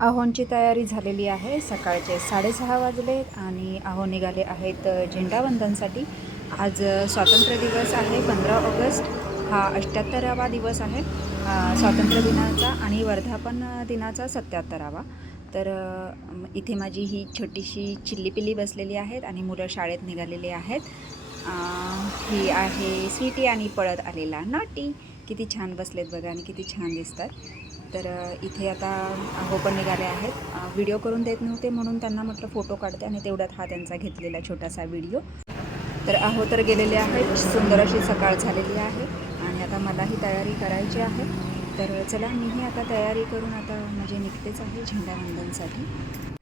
आहोंची तयारी झालेली आहे. सकाळचे साडेसहा वाजले आणि आहो निघाले आहेत झेंडावंदनसाठी. आज स्वातंत्र्य दिवस आहे पंधरा ऑगस्ट. हा अठ्ठ्याहत्तरावा दिवस आहे. स्वातंत्र्य दिनाचा आणि वर्धापन दिनाचा सत्याहत्तरावा. तर इथे माझी ही छोटीशी चिल्लीपिल्ली बसलेली आहेत आणि मुलं शाळेत निघालेली आहेत. ही आहे स्वीटी आणि पळत आलेला नाटी. किती छान बसलेत बघा आणि किती छान दिसतात. तर इथे आता अहो पण निघाले आहेत. व्हिडिओ करून देत नव्हते म्हणून त्यांना म्हटलं फोटो काढते आणि तेवढ्यात हा त्यांचा घेतलेला छोटासा व्हिडिओ तर अहो तर गेलेले आहेत. सुंदर अशी सकाळ झालेली आहे आणि आता मलाही तयारी करायची आहे. तर चला मीही आता तयारी करून आता म्हणजे निघतेच आहे झेंडावंदनसाठी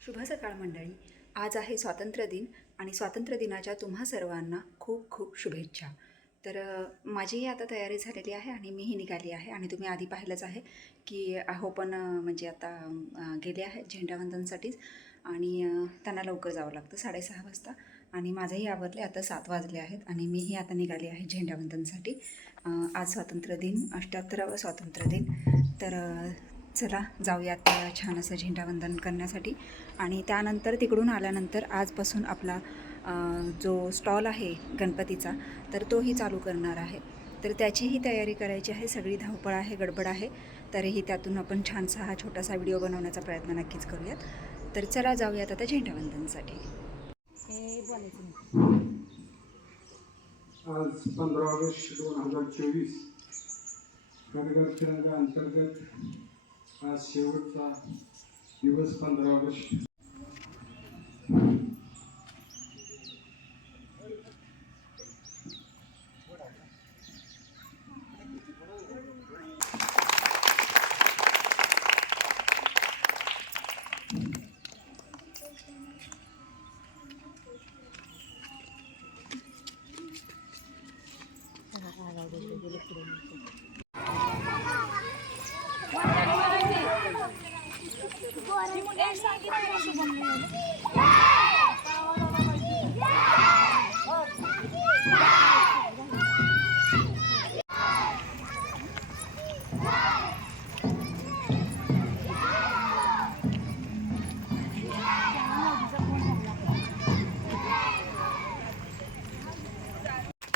शुभ सकाळ मंडळी. आज आहे स्वातंत्र्य दिन आणि स्वातंत्र्य दिनाच्या तुम्हा सर्वांना खूप खूप शुभेच्छा. तर माझीही आता तयारी झालेली आहे आणि मीही निघाली आहे आणि तुम्ही आधी पाहिलंच आहे की अहो पण म्हणजे आता गेले आहेत झेंडावंदनसाठीच आणि त्यांना लवकर जावं लागतं साडेसहा वाजता आणि माझंही आवरले आता सात वाजले आहेत आणि मीही आता निघाली आहे झेंडावंदनसाठी. आज स्वातंत्र्य दिन अष्ट्याहत्तरावं स्वातंत्र्य दिन. तर चला जाऊयात छान असं झेंडावंदन करण्यासाठी आणि त्यानंतर तिकडून आल्यानंतर आजपासून आपला जो स्टॉल आहे गणपतीचा तर तोही चालू करणार आहे. तर त्याचीही तयारी करायची आहे. सगळी धावपळ आहे गडबड आहे. तरीही त्यातून आपण छानसा हा छोटासा व्हिडिओ बनवण्याचा प्रयत्न नक्कीच करूयात. तर चला जाऊयात आता झेंडावंदनसाठी. आज पंधरा ऑगस्ट दोन हजार चोवीस कनगर तिरंगा अंतर्गत आज शेवटचा दिवस पंधरा ऑगस्ट.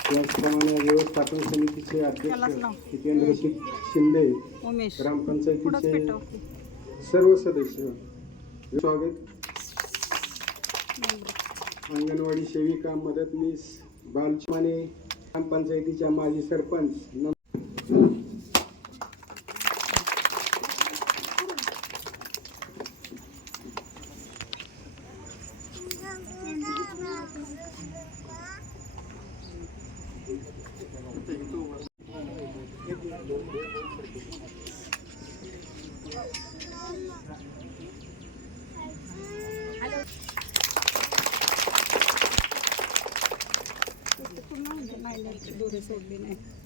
त्याचप्रमाणे व्यवस्थापन समितीचे अध्यक्ष जितेंद्र सिंग शिंदे ग्रामपंचायतीचे सर्व सदस्य. स्वागत. अंगणवाडी सेविका मदतनीस बालचमाने ग्रामपंचायतीच्या माजी sarpanch. Hello. Ito na, denial to do resolve din eh.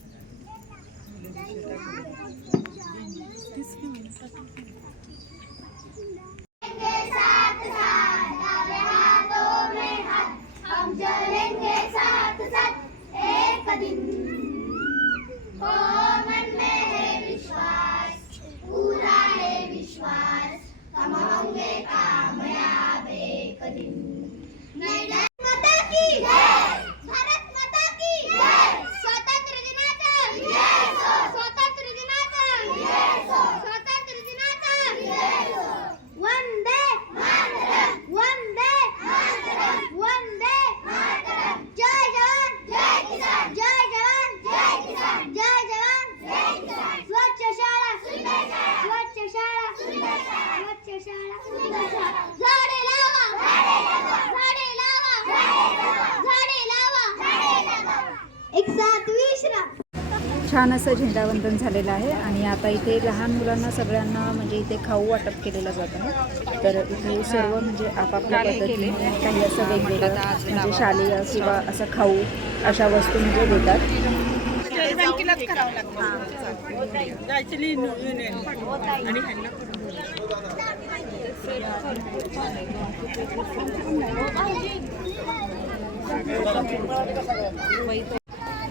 छान असं झेंडावंदन झालेलं आहे आणि आता इथे लहान मुलांना सगळ्यांना म्हणजे इथे खाऊ वाटप केलेलं जात आहे. तर इथे सर्व म्हणजे आपापल्या पद्धतीने काही असं वेगवेगळं म्हणजे शालेय किंवा असं खाऊ अशा वस्तू म्हणजे देतात. आणि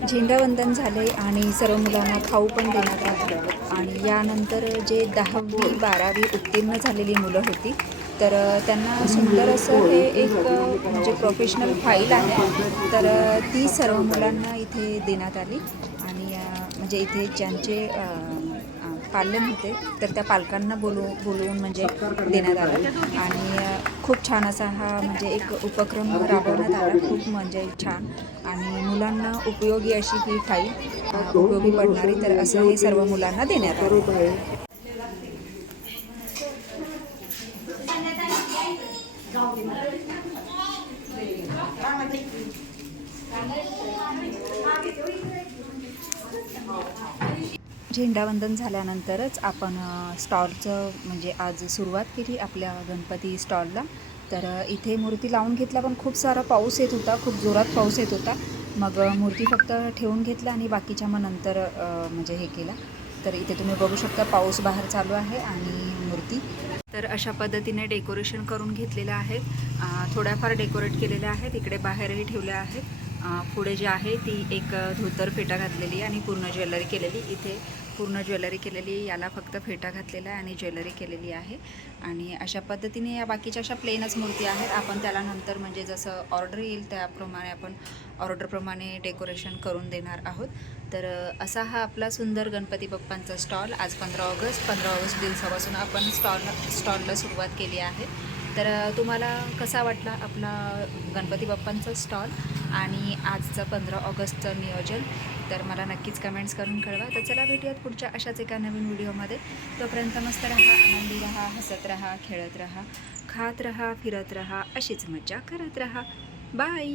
झेंडावंदन झाले आणि सर्व मुलांना खाऊ पण देण्यात आलं. आणि यानंतर जे दहावी बारावी उत्तीर्ण झालेली मुलं होती तर त्यांना सुंदर असं हे एक म्हणजे प्रोफेशनल फाईल आहे. तर ती सर्व मुलांना इथे देण्यात आली. आणि म्हणजे इथे ज्यांचे अ, होते तर त्या पालकांना बोलू बोलवून म्हणजे देण्यात आलं. आणि खूप छान असा हा म्हणजे एक उपक्रम राबवण्यात आला. खूप म्हणजे छान. आणि मुलांना उपयोगी अशी ही फाईल उपयोगी पडणारी तर असं हे सर्व मुलांना देण्यात आलं. झेंडावंदन झाल्यानंतरच आपण स्टॉलचं म्हणजे आज सुरुवात केली आपल्या गणपती स्टॉलला. तर इथे मूर्ती लावून घेतला पण खूप सारा पाऊस येत होता खूप जोरात पाऊस येत होता. मग मूर्ती फक्त ठेवून घेतला आणि बाकीच्या मग नंतर म्हणजे हे केला. तर इथे तुम्ही बघू शकता पाऊस बाहेर चालू आहे आणि मूर्ती. तर अशा पद्धतीने डेकोरेशन करून घेतलेलं आहे. थोड्याफार डेकोरेट केलेल्या आहेत इकडे बाहेरही ठेवल्या आहेत. पुढे जी आहे ती एक धोतर फेटा घातलेली आणि पूर्ण ज्वेलरी केलेली. इथे पूर्ण ज्वेलरी केलेली याला फक्त फेटा घातलेला आहे आणि ज्वेलरी केलेली आहे. आणि अशा पद्धतीने या बाकीच्या अशा प्लेनच मूर्ती आहेत. आपण त्याला नंतर म्हणजे जसं ऑर्डर येईल त्याप्रमाणे आपण ऑर्डरप्रमाणे डेकोरेशन करून देणार आहोत. तर असा हा आपला सुंदर गणपती बाप्पांचा स्टॉल आज पंधरा ऑगस्ट पंधरा ऑगस्ट दिवसापासून आपण स्टॉल स्टॉलला सुरुवात केली आहे. तर तुम्हाला कसा वाटला आपला गणपती बाप्पांचा स्टॉल आणि आजचं पंधरा ऑगस्टचं नियोजन? तर मला नक्कीच कमेंट्स करून कळवा. तर चला भेटूयात पुढच्या अशाच एका नवीन व्हिडिओमध्ये. तोपर्यंत मस्त राहा आनंदी राहा हसत राहा खेळत राहा खात राहा फिरत राहा अशीच मजा करत राहा. बाय